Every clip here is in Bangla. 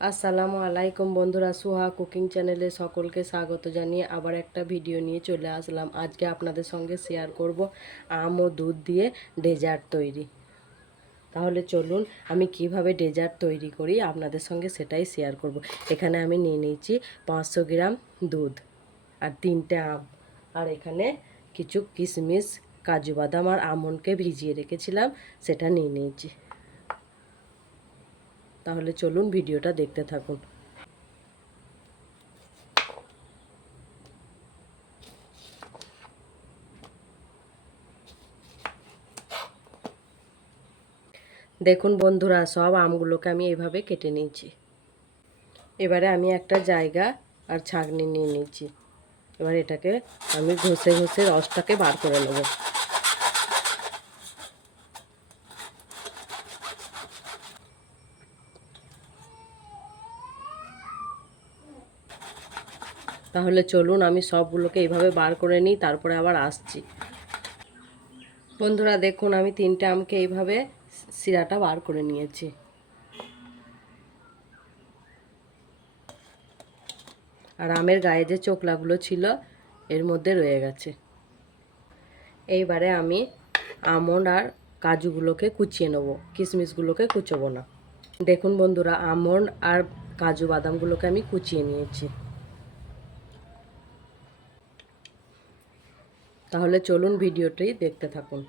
আসসালামু আলাইকুম বন্ধুরা, সুহা কুকিং চ্যানেলে সকলকে স্বাগত জানিয়ে আবার একটা ভিডিও নিয়ে চলে আসলাম। আজকে আপনাদের সঙ্গে শেয়ার করব আম ও দুধ দিয়ে ডেজার্ট তৈরি। তাহলে চলুন আমি কীভাবে ডেজার্ট তৈরি করি আপনাদের সঙ্গে সেটাই শেয়ার করব। এখানে আমি নিয়ে নিয়েছি পাঁচশো গ্রাম দুধ আর তিনটে আম। আর এখানে কিছু কিশমিশ, কাজু বাদাম আর আমন্ডকে ভিজিয়ে রেখেছিলাম, সেটা নিয়ে নিয়েছি। তাহলে চলুন ভিডিওটা দেখতে থাকুন। দেখুন বন্ধুরা, সব আমগুলোকে আমি এইভাবে কেটে নিয়েছি। এবারে আমি একটা জায়গা আর ছাঁকনি নিয়ে নিয়েছি। এবার এটাকে আমি ঘষে ঘষে রসটাকে বার করে নেব। তাহলে চলুন আমি সবগুলোকে এইভাবে বার করে নিই, তারপরে আবার আসছি। বন্ধুরা, দেখুন, আমি তিনটে আমকে এইভাবে শিরাটা বার করে নিয়েছি। আর আমের গায়ে যে চোকলাগুলো ছিল, এর মধ্যে রয়ে গেছে। এইবারে আমি আমন্ড আর কাজুগুলোকে কুচিয়ে নেব, কিশমিশগুলোকে কুচোবো না। দেখুন বন্ধুরা আমন্ড আর কাজু বাদামগুলোকে আমি কুচিয়ে নিয়েছি। তাহলে চলুন ভিডিওটি দেখতে থাকুন।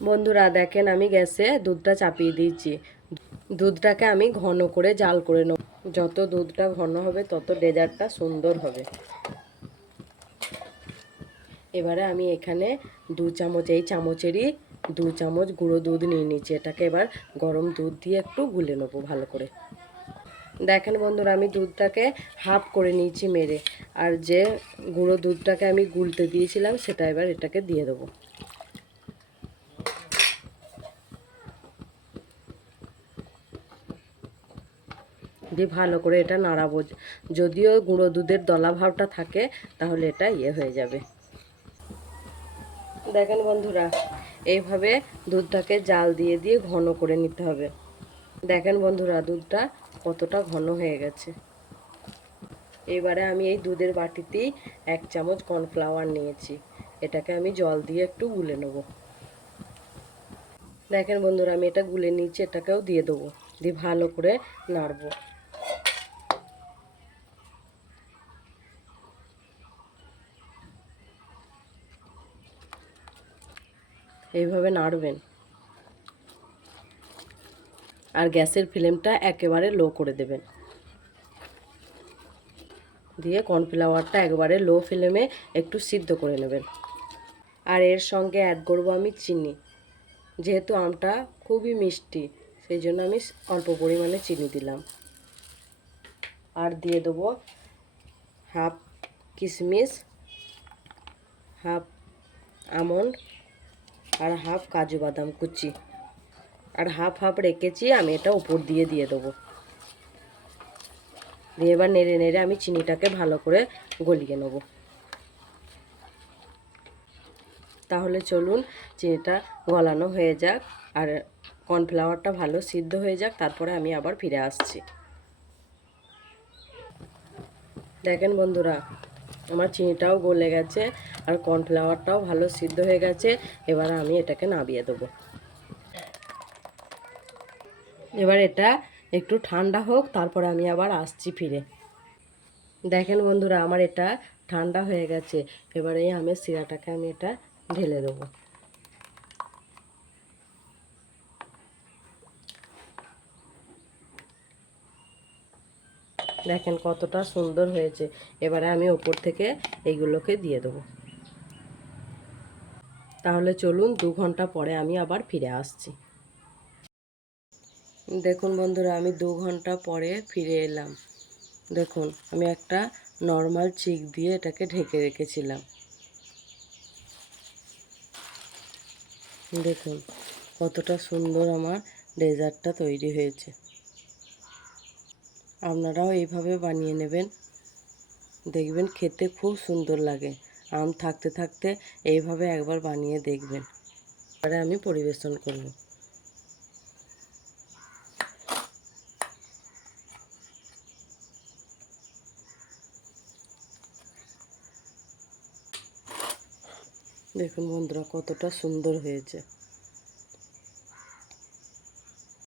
বন্ধুরা, দেখেন আমি গ্যাসে দুধটা চাপিয়ে দিয়েছি। দুধটাকে আমি ঘন করে জাল করে নেব। যত দুধটা ঘন হবে, তত ডেজার্টটা সুন্দর হবে। এবারে আমি এখানে দু চামচ, এই চামচেরই দু চামচ গুঁড়ো দুধ নিয়ে নিচ্ছি। এটাকে এবার গরম দুধ দিয়ে একটু গুলে নেব ভালো করে। দেখেন বন্ধুরা, আমি দুধটাকে হাফ করে নিয়েছি মেরে। আর যে গুঁড়ো দুধটাকে আমি গুলতে দিয়েছিলাম, সেটা এবার এটাকে দিয়ে দেবো। দিয়ে ভালো করে এটা নাড়াবো। যদিও গুঁড়ো দুধের দলা ভাবটা থাকে, তাহলে এটা ইয়ে হয়ে যাবে। দেখেন বন্ধুরা, এইভাবে দুধটাকে জাল দিয়ে দিয়ে ঘন করে নিতে হবে। দেখেন বন্ধুরা, দুধটা কতটা ঘন হয়ে গেছে। এবারে আমি এই দুধের বাটিতেই এক চামচ কর্নফ্লাওয়ার নিয়েছি। এটাকে আমি জল দিয়ে একটু গুলে নেব। দেখেন বন্ধুরা, আমি এটা গুলে নিয়েছি, এটাকেও দিয়ে দেবো। দিয়ে ভালো করে নাড়বো। এইভাবে নাড়বেন। আর গ্যাসের ফ্লেমটা একেবারে লো করে দেবেন। দিয়ে কর্নফ্লাওয়ারটা একবারে লো ফ্লেমে একটু সিদ্ধ করে নেবেন। আর এর সঙ্গে অ্যাড করব আমি চিনি। যেহেতু আমটা খুবই মিষ্টি, সেই জন্য আমি অল্প পরিমাণে চিনি দিলাম। আর দিয়ে দেবো হাফ কিশমিশ, হাফ আমন্ড আর হাফ কাজু বাদাম কুচি। আর হাফ হাফ রেখেছি, আমি এটা উপর দিয়ে দিয়ে দেবো। দিয়ে এবার নেড়ে নেড়ে আমি চিনিটাকে ভালো করে গলিয়ে নেব। তাহলে চলুন চিনিটা গলানো হয়ে যাক আর কর্নফ্লাওয়ারটা ভালো সিদ্ধ হয়ে যাক, তারপরে আমি আবার ফিরে আসছি। দেখেন বন্ধুরা, আমার চিনিটাও গলে গেছে আর কর্নফ্লাওয়ারটাও ভালো সিদ্ধ হয়ে গেছে, এবার আমি এটাকে নামিয়ে দেবো। এবার এটা একটু ঠান্ডা হোক, তারপরে আমি আবার আসছি ফিরে। দেখেন বন্ধুরা, আমার এটা ঠান্ডা হয়ে গেছে। এবারে এই আমের আমি এটা ঢেলে দেবো। দেখেন কতটা সুন্দর হয়েছে। এবারে আমি ওপর থেকে এইগুলোকে দিয়ে দেবো। তাহলে চলুন, দু ঘণ্টা পরে আমি আবার ফিরে আসছি। দেখুন বন্ধুরা, আমি দু ঘণ্টা পরে ফিরে এলাম। দেখুন, আমি একটা নর্মাল চিক দিয়ে এটাকে ঢেকে রেখেছিলাম। দেখুন, কতটা সুন্দর আমার ডেজার্টটা তৈরি হয়েছে। আপনারাও এইভাবে বানিয়ে নেবেন। দেখবেন খেতে খুব সুন্দর লাগে। আম থাকতে থাকতে এইভাবে একবার বানিয়ে দেখবেন। পরে আমি পরিবেশন করব। দেখুন বন্ধুরা কতটা সুন্দর হয়েছে।